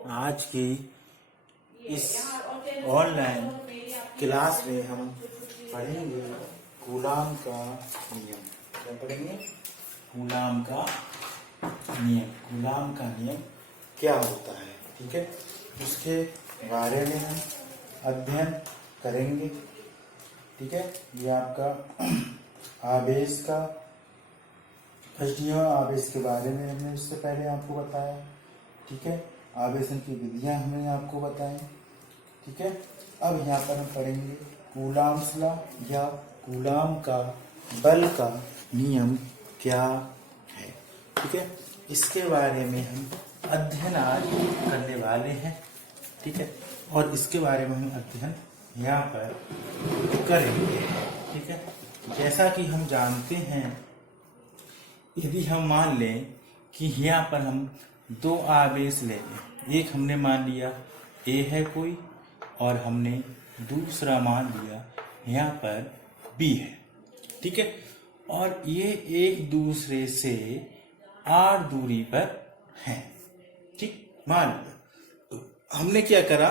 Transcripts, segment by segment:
आज की इस ऑनलाइन क्लास में हम पढ़ेंगे कूलाम का नियम। क्या पढ़ेंगे? कूलाम का नियम। कूलाम का नियम क्या होता है, ठीक है, उसके बारे में हम अध्ययन करेंगे। ठीक है, ये आपका आवेश का फर्स्ट नियम। आवेश के बारे में हमने इससे पहले आपको बताया। ठीक है, आवेशन की विधियां हमने आपको बताई। ठीक है, अब यहाँ पर हम पढ़ेंगे कूलाम्स लॉ या कूलाम का बल का नियम क्या है। ठीक है, इसके बारे में हम अध्ययन आज करने वाले हैं। ठीक है, और इसके बारे में हम अध्ययन यहाँ पर करेंगे। ठीक है, जैसा कि हम जानते हैं, यदि हम मान लें कि यहाँ पर हम दो आवेश ले लें, एक हमने मान लिया A है कोई, और हमने दूसरा मान लिया यहाँ पर B है। ठीक है, और ये एक दूसरे से R दूरी पर हैं। ठीक, मान लिया। तो हमने क्या करा,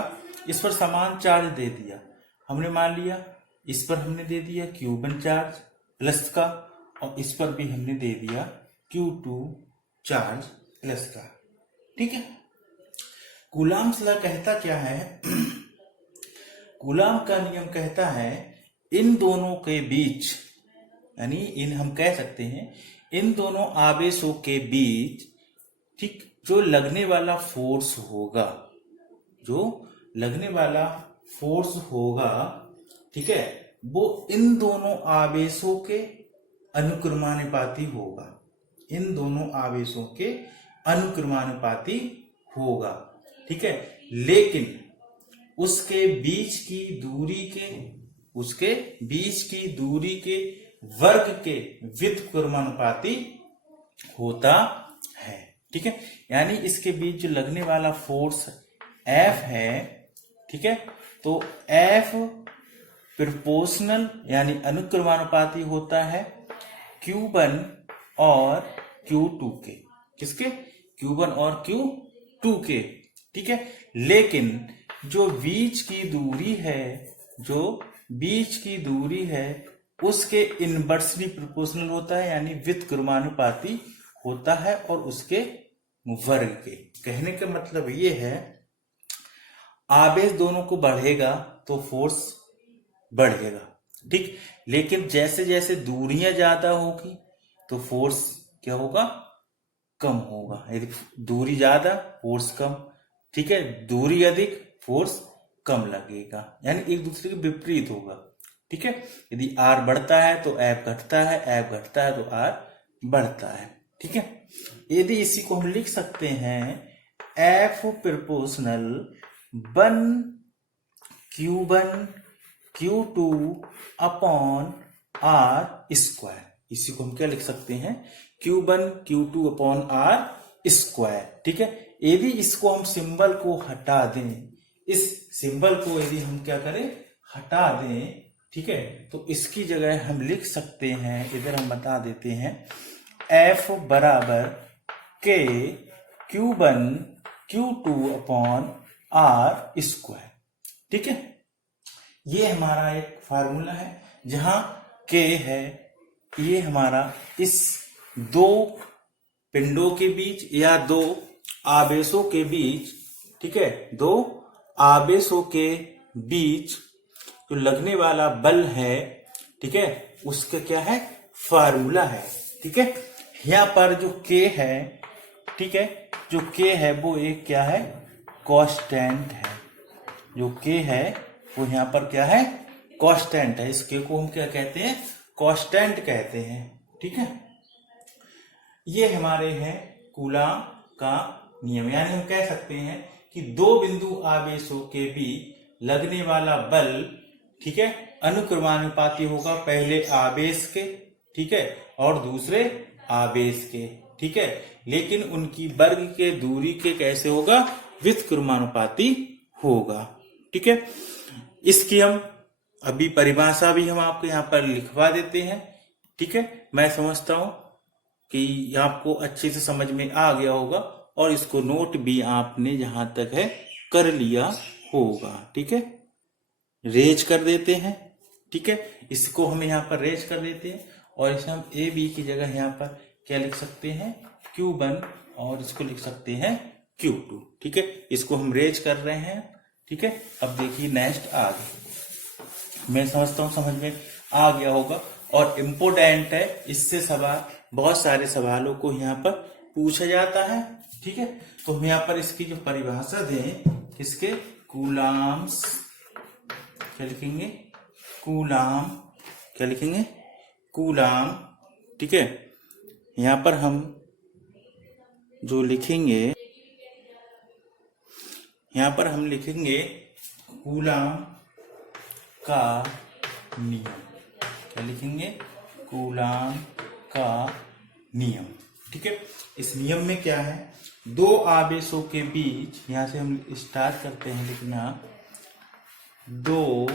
इस पर समान चार्ज दे दिया। हमने मान लिया इस पर हमने दे दिया Q1 चार्ज प्लस का, और इस पर भी हमने दे दिया Q2 चार्ज प्लस का। ठीक है, कूलाम्स लॉ कहता क्या है? कूलाम का नियम कहता है इन दोनों के बीच, यानी इन हम कह सकते हैं इन दोनों आवेशों के बीच, ठीक, जो लगने वाला फोर्स होगा, जो लगने वाला फोर्स होगा, ठीक है, वो इन दोनों आवेशों के अनुक्रमानुपाती होगा। इन दोनों आवेशों के अनुक्रमानुपाती होगा। ठीक है, लेकिन उसके बीच की दूरी के वर्ग के व्युत्क्रमानुपाती होता है। ठीक है, यानी इसके बीच जो लगने वाला फोर्स F है, ठीक है, तो F प्रोपोर्शनल यानी अनुक्रमानुपाती होता है Q1 और Q2 के। किसके? Q1 और Q2 के। ठीक है, लेकिन जो बीच की दूरी है उसके इनवर्सली प्रोपोर्शनल होता है, यानी व्युत्क्रमानुपाती होता है, और उसके वर्ग के। कहने का मतलब ये है, आवेश दोनों को बढ़ेगा तो फोर्स बढ़ेगा। ठीक, लेकिन जैसे जैसे दूरियां ज्यादा होगी तो फोर्स क्या होगा? कम होगा। यदि दूरी ज्यादा फोर्स कम, ठीक है, दूरी अधिक फोर्स कम लगेगा, यानी एक दूसरे के विपरीत होगा। ठीक है, यदि R बढ़ता है तो F घटता है, F घटता है तो R बढ़ता है। ठीक है, यदि इसी को हम लिख सकते हैं F proportional 1 Q1 Q2 upon R square. इसी को हम क्या लिख सकते हैं? Q1 Q2 upon R square. ठीक है, यदि इसको हम सिंबल को हटा दें, इस सिंबल को यदि हम क्या करें, हटा दें, ठीक है, तो इसकी जगह हम लिख सकते हैं, इधर हम बता देते हैं, F बराबर K Q1 Q2 upon R square. ठीक है, ये हमारा एक फार्मूला है, जहां K है ये हमारा इस दो पिंडों के बीच या दो आवेशों के बीच, ठीक है, दो आवेशों के बीच जो लगने वाला बल है, ठीक है, उसका क्या है? फार्मूला है। ठीक है, यहां पर जो K है, ठीक है, जो K है वो एक क्या है? कांस्टेंट है। जो K है वो यहां पर क्या है? कांस्टेंट है। इस K को हम क्या कहते हैं? कांस्टेंट कहते हैं। ठीक है, ये हमारे हैं कूलाम का नियम, यानी हम कह सकते हैं कि दो बिंदु आवेशों के बीच लगने वाला बल, ठीक है, अनुक्रमानुपाती होगा, पहले आवेश के, ठीक है, और दूसरे आवेश के। ठीक है, लेकिन उनकी वर्ग के दूरी के कैसे होगा? व्युत्क्रमानुपाती होगा। ठीक है, इसकी हम अभी परिभाषा भी हम आपको यहाँ पर लिखवा देते हैं। ठीक है, मैं समझता हूं कि आपको अच्छे से समझ में आ गया होगा, और इसको नोट भी आपने जहां तक है कर लिया होगा। ठीक है, रेज कर देते हैं। ठीक है, इसको हम यहाँ पर रेज कर देते हैं और इसे हम ए बी की जगह यहाँ पर क्या लिख सकते हैं, Q1 और इसको लिख सकते हैं Q2। ठीक है, इसको हम रेज कर रहे हैं। ठीक है, अब देखिए नेक्स्ट आ गया, मैं समझता हूँ समझ में आ गया होगा और इम्पोर्टेंट है, इससे सवाल बहुत सारे सवालों को यहाँ पर पूछा जाता है। ठीक है, तो हम यहाँ पर इसकी जो परिभाषा दें, इसके कूलाम्स क्या लिखेंगे, कूलाम क्या लिखेंगे, कूलाम। ठीक है, यहाँ पर हम जो लिखेंगे, यहाँ पर हम लिखेंगे कूलाम का नियम। क्या लिखेंगे, कूलाम का नियम। ठीक है, इस नियम में क्या है, दो आवेशों के बीच, यहां से हम स्टार्ट करते हैं लिखना, दो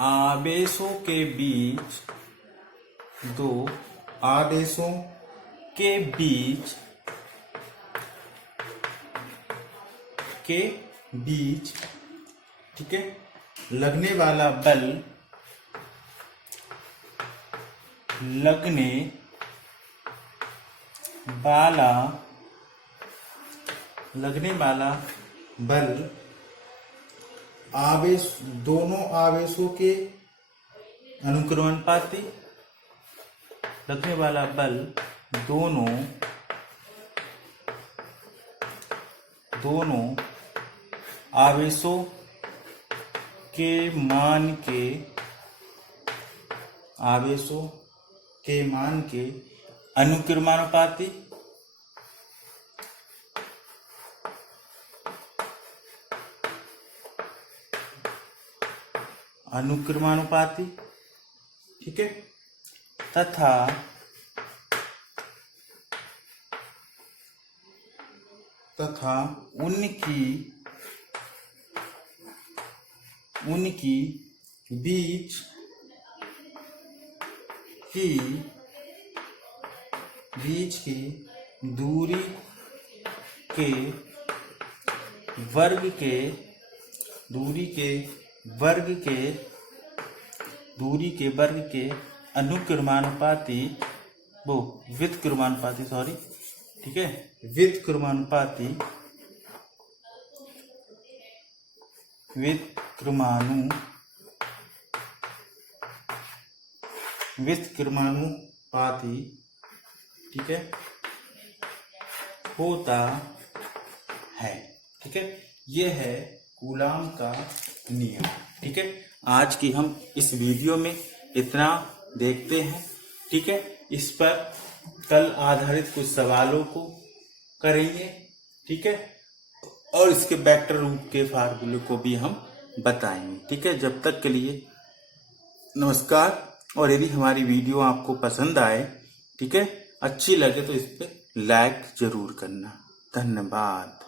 आवेशों के बीच, दो आवेशों के बीच ठीक है, लगने वाला बल, लगने वाला बल आवेश, दोनों आवेशों के अनुक्रमानुपाती, लगने वाला बल दोनों आवेशों के मान के अनुक्रमानुपाती, ठीक है, तथा उनकी बीच की दूरी के वर्ग के अनुक्रमानुपाती, वो व्युत्क्रमानुपाती, सॉरी। ठीक है, व्युत्क्रमानुपाती ठीक है होता है। ठीक है, ये है कूलाम का नियम। ठीक है, आज की हम इस वीडियो में इतना देखते हैं। ठीक है, इस पर कल आधारित कुछ सवालों को करेंगे। ठीक है, और इसके वेक्टर रूप के फार्मूले को भी हम बताएंगे। ठीक है, जब तक के लिए नमस्कार। और यदि हमारी वीडियो आपको पसंद आए, ठीक है, अच्छी लगे तो इस पे लाइक जरूर करना। धन्यवाद।